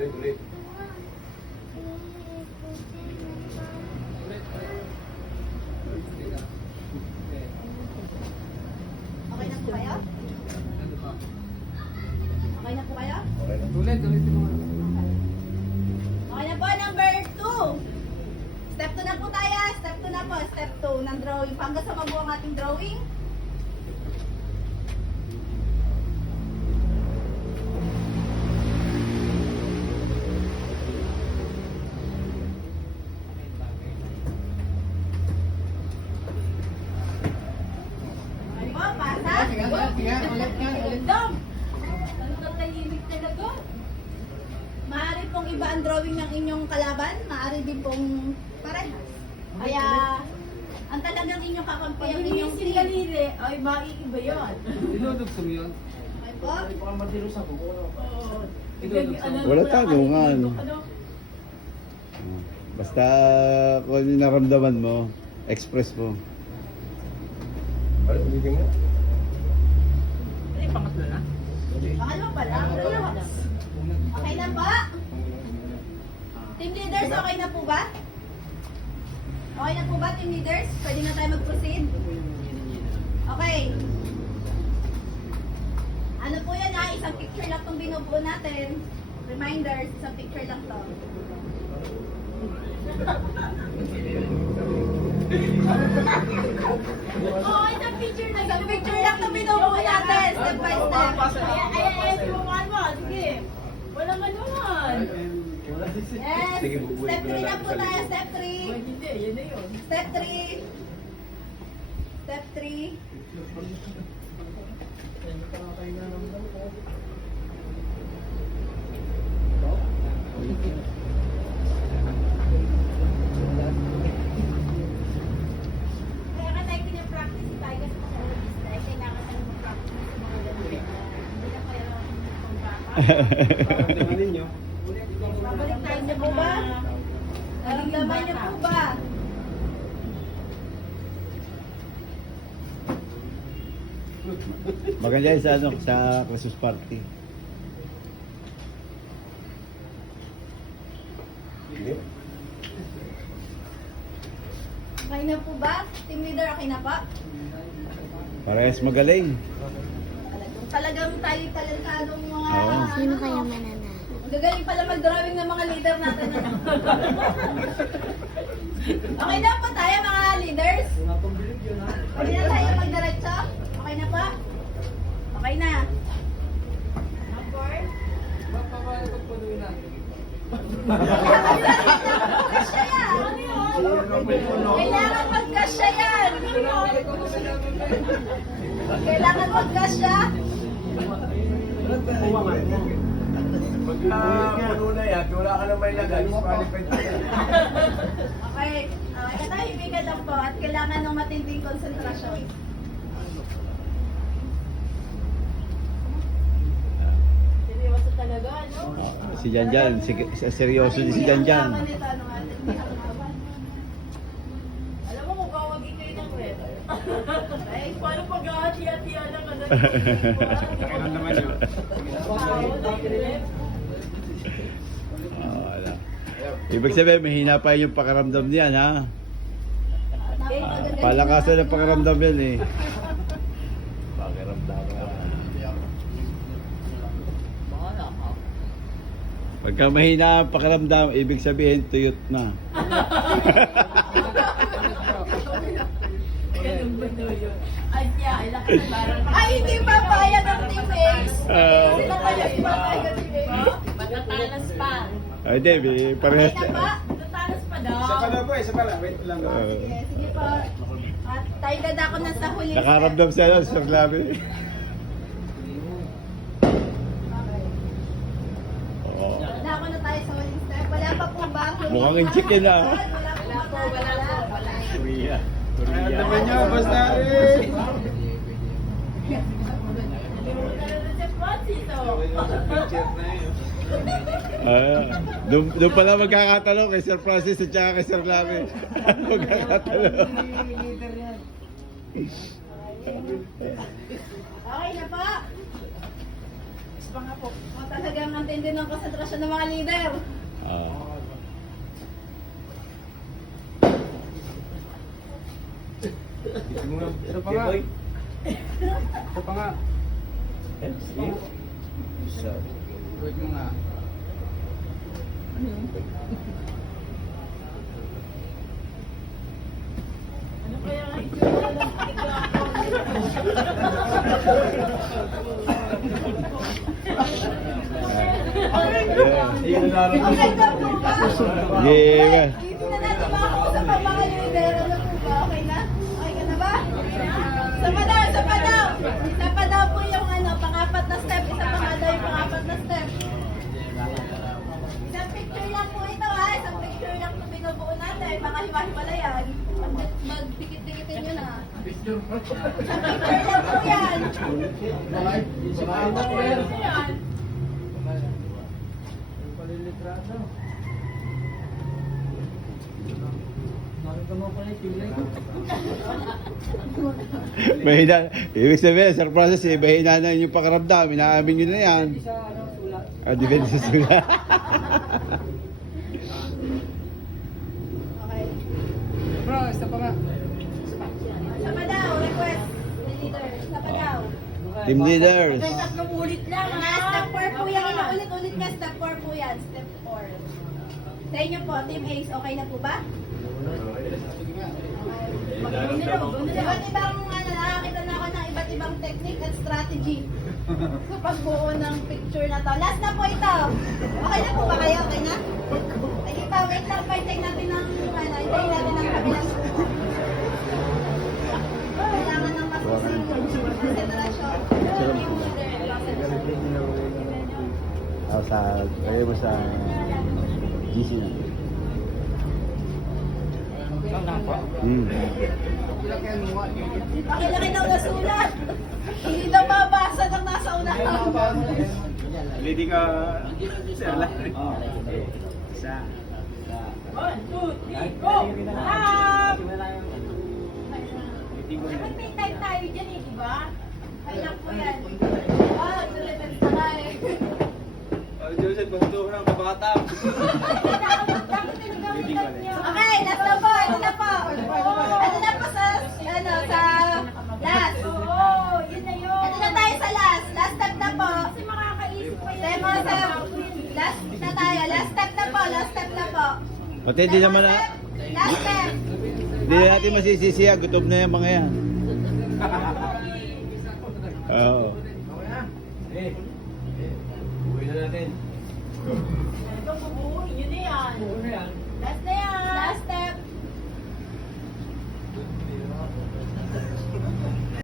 Ulit. Okay na po kayo? Okay na po kayo? Okay na. Ulit mo. Okay na po, number 2. Step 2 na po tayo. Step 2 na po. Step 2 ng drawing. Hanggang sa mabuo ang ating drawing. Ano po, pasa? Sige, ulit ka. Dom! Ano ka tahimik talaga? Maaari pong iba ang drawing ng inyong kalaban, maaari din pong parehas. Kaya, ang talagang inyong kakampi ang inyong team. Daliri, ay maiiba yun. Dinudugtong yun. Okay po? Baka madilos ako. Wala tanungan. Basta kung ano yung naramdaman mo, express mo. Ano, ulitin mo? Ay, pangatlo na. Pangalawa pa lang. Relax. Okay na ba? Team leaders, okay na po ba? Okay na po ba, team leaders? Pwede na tayo mag-proceed? Okay. Ano po yan ha? Isang picture lang itong binubuo natin. Reminders, isang picture lang to. Oo, isang picture na. Isang picture lang itong binubuo natin. Step by step. Ay, sinubukan mo. Sige. Walang anuhan. Yes. Sige, bubuin Step ko na 3 na lang po sa tayo. likod. Step 3. Hindi, yun na yun. Step 3. Step 3. Kaya ka tayo pinapractice tayo kasi sa ulit tayo. Kailangan tayo mag-practice sa mga ganun. Hindi na kaya Tingnan ninyo. babalik tayo na po ba? Naramdaman niyo po ba? Maganda yun sa, ano, sa Christmas party. Sige. Okay na po ba? Team leader, okay na pa? Parehas magaling. Talagang tayo talentadong mga... Oo. Sino kaya mananalo? Gagaling pala mag-drawing ng mga leader natin. Okay na po tayo mga leaders? Pwede na tayo magdiretso? Okay na pa? Okay na. Number? Magkasya yan! Kailangan magkasya yan! Kailangan magkasya! Pagka puno na yan, wala ka na may lagay, disqualified ka. Okay, katahimikan lang po at kailangan ng matinding konsentrasyon. Seryoso talaga, no? Si Janjan, seryoso din si Janjan. Ang nito, ano, hindi ang laban. Alam mo kung kawagin kayo ng red. Ay, paano pag-ahati-hatihan ng ano? Kailan naman yun? Wala. Ibig sabihin, mahina pa yung pakaramdam niyan, ha? Palakasan ng pakaramdam yan, eh. Pakaramdam ka. Pagka mahina ang pakaramdam, ibig sabihin, tuyot na. Ganun ba daw yun? Ay, siya, ay lakas parang... Ay, hindi papayag ang teammates. Ah. Sila tayo si papayag ang teammates. Matatalas pa. Ay, Debbie, Okay parehas. na ba? Matatalas pa daw. Isa pala po, isa pala. Wait lang. Sige, sige po. At tayo dadako na sa huli. Nakaramdam siya lang, Sir Labi. Okay. Oo. Dadako na tayo sa huling step. Wala pa po ba? ang huling Mukhang yung chicken, ah. Wala po. Wala. Korea. Ayan naman nyo, boss Dari. Doon pala magkakatalong kay Sir Francis at saka kay Sir Labi. Magkakatalong. Okay na po. pa nga po. O, talagang ang tindi ng konsentrasyon ng mga leader. Ah. Isa pa nga. Isa pa nga. Isa. Wait mo nga. Ano kaya ang itsura ng Hindi na lalo. Okay na po ba? Yeah. Hindi na natin makakusap ang mga leader. Ano po ba? Okay na? Okay ka na ba? Isa pa daw, isa pa daw. Isa pa daw po yung ano, pang-apat na step. Isa pa nga daw yung pang-apat na step. Isang picture lang po ito ha. Isang picture lang po binubuo natin. Baka hiwa-hiwala yan. Magdikit-dikitin nyo na. Isang picture lang po yan. Mahina. Ibig sabihin, Sir Francis, mahina na yung pakaramdam. Inaamin nyo na yan. Ah, depende sa sulat. Okay. Bro, isa pa nga. Isa pa daw, request. Leader, isa pa daw. Team leaders. Ay, tatlong ulit lang Mga step 4 po yan. Ulit-ulit ka, step 4 po yan. Step 4. Sa inyo po, Team Ace, okay na po ba? Iba't ibang, nakakita na ako ng iba't ibang technique at strategy sa pagbuo ng picture na to. Last na po ito. Okay na po ba kayo? Okay na? Sige pa, wait lang pa. Hintayin natin ng, hintayin natin ng kabilang. Kailangan ng masusing konsentrasyon. Oh, sa, kayo mo sa GC. Pakilaki daw na sulat. Hindi daw mabasa ng nasa unahan. Lady ka. Isa lang. Isa. 1, 2, 3, go! Up! Dapat may time tayo dyan eh, di ba? Kailan po yan? Ah, nilipens na nga eh. Joseph, gusto ko ng kabata. Dapat pinagamitan niyo. Okay, last na po. Ano na po? Ano na po sa, ano, sa last? Oo, yun na yun. Ano na tayo sa last? Last step na po. Kasi makakaisip pa yun. Demo sa last na tayo. Last step na po. Last step na po. Pati hindi naman na, Last step. hindi na natin masisisiya. Gutom na yung mga yan. Oo. Eh. Uwi na natin. Ito, bubuuin yun na yan. Last na yan. Last step.